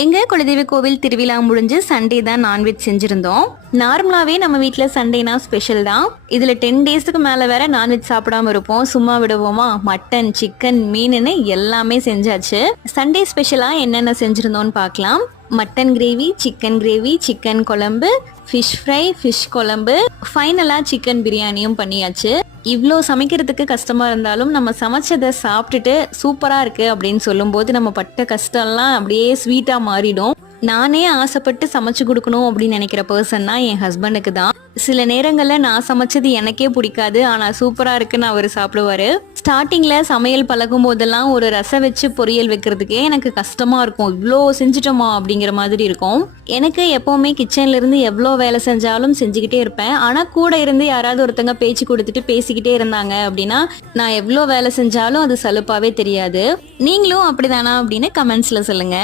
எங்க குலதெய்வ கோவில் திருவிழா முடிஞ்சு சண்டே தான் நான்வெஜ் செஞ்சிருந்தோம். நார்மலாவே நம்ம வீட்ல சண்டேனா ஸ்பெஷல் தான். இதுல 10 டேஸ்க்கு மேல வேற நான்வெஜ் சாப்பிடாம இருப்போம். சும்மா விடுவோமா? மட்டன், சிக்கன், மீனுன்னு எல்லாமே செஞ்சாச்சு. சண்டே ஸ்பெஷலா என்னென்ன செஞ்சிருந்தோம்னு பார்க்கலாம். Mutton gravy, chicken gravy, chicken குழம்பு, ஃபிஷ் ஃப்ரை, ஃபிஷ் குழம்பு, ஃபைனலா சிக்கன் பிரியாணியும் பண்ணியாச்சு. இவ்வளோ சமைக்கிறதுக்கு கஷ்டமா இருந்தாலும் நம்ம சமைச்சதை சாப்பிட்டுட்டு சூப்பரா இருக்கு அப்படின்னு சொல்லும்போது நம்ம பட்ட கஷ்டம்லாம் அப்படியே ஸ்வீட்டா மாறிடும். நானே ஆசைப்பட்டு சமைச்சு கொடுக்கணும் அப்படின்னு நினைக்கிற பர்சன்னா என் ஹஸ்பண்டுக்கு தான். சில நேரங்கள்ல நான் சமைச்சது எனக்கே பிடிக்காது, ஆனா சூப்பரா இருக்குன்னு அவர் சாப்பிடுவாரு. ஸ்டார்டிங்ல சமையல் பழகும் போதெல்லாம் ஒரு ரசம் வச்சு பொரியல் வைக்கிறதுக்கே எனக்கு கஷ்டமா இருக்கும். இவ்வளோ செஞ்சுட்டோமா அப்படிங்கிற மாதிரி இருக்கும். எனக்கு எப்பவுமே கிச்சன்ல இருந்து எவ்வளோ வேலை செஞ்சாலும் செஞ்சுக்கிட்டே இருப்பேன். ஆனா கூட இருந்து யாராவது ஒருத்தங்க பேச்சு கொடுத்துட்டு பேசிக்கிட்டே இருந்தாங்க அப்படின்னா நான் எவ்வளோ வேலை செஞ்சாலும் அது சலுப்பாவே தெரியாது. நீங்களும் அப்படிதானா அப்படின்னு கமெண்ட்ஸ்ல சொல்லுங்க.